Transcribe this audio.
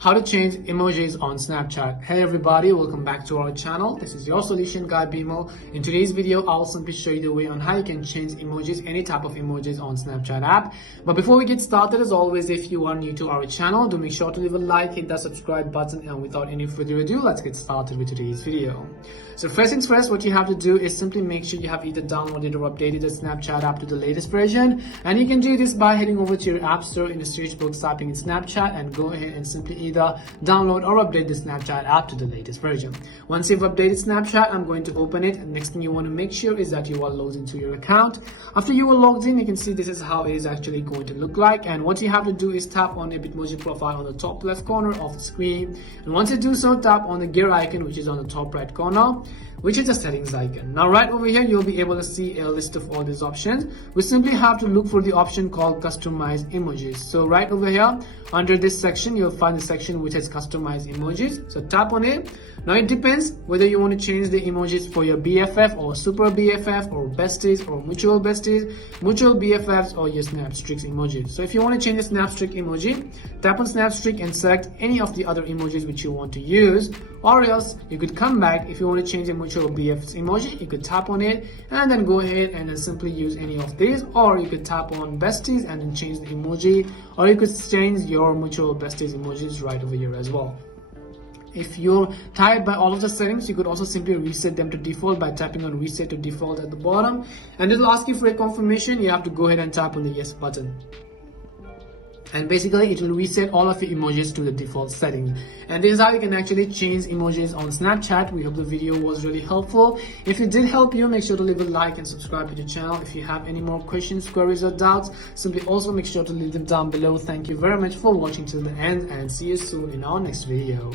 How to change emojis on Snapchat. Hey everybody, welcome back to our channel. This is your solution guy Bimo. In today's video, I'll simply show you the way on how you can change emojis, any type of emojis on Snapchat app. But before we get started, as always, if you are new to our channel, do make sure to leave a like, hit that subscribe button, and without any further ado, let's get started with today's video. So first things first, what you have to do is simply make sure you have either downloaded or updated the Snapchat app to the latest version. And you can do this by heading over to your app store in the search box, typing in Snapchat, and go ahead and simply either download or update the Snapchat app to the latest version. Once you've updated Snapchat, I'm going to open it. And next thing you want to make sure is that you are logged into your account. After you are logged in, you can see this is how it is actually going to look like. And what you have to do is tap on a Bitmoji profile on the top left corner of the screen. And once you do so, tap on the gear icon, which is on the top right corner, which is the settings icon. Now right over here, you'll be able to see a list of all these options. We simply have to look for the option called Customize Emojis. So right over here, under this section, you'll find the section which has Customize Emojis. So tap on it. Now it depends whether you want to change the emojis for your BFF or super BFF or besties or mutual besties, mutual BFFs, or your Snapstreak emojis. So if you want to change the Snapstreak emoji, tap on Snapstreak and select any of the other emojis which you want to use, or else you could come back. If you want to change the mutual BFFs emoji, you could tap on it and then go ahead and then simply use any of these, or you could tap on besties and then change the emoji, or you could change your mutual besties emojis right over here as well. If you're tired by all of the settings, you could also simply reset them to default by tapping on reset to default at the bottom, and it'll ask you for a confirmation. You have to go ahead and tap on the yes button. And basically it will reset all of your emojis to the default setting. And this is how you can actually change emojis on Snapchat. We hope the video was really helpful. If it did help you, make sure to leave a like and subscribe to the channel. If you have any more questions, queries, or doubts, simply also make sure to leave them down below. Thank you very much for watching till the end, and see you soon in our next video.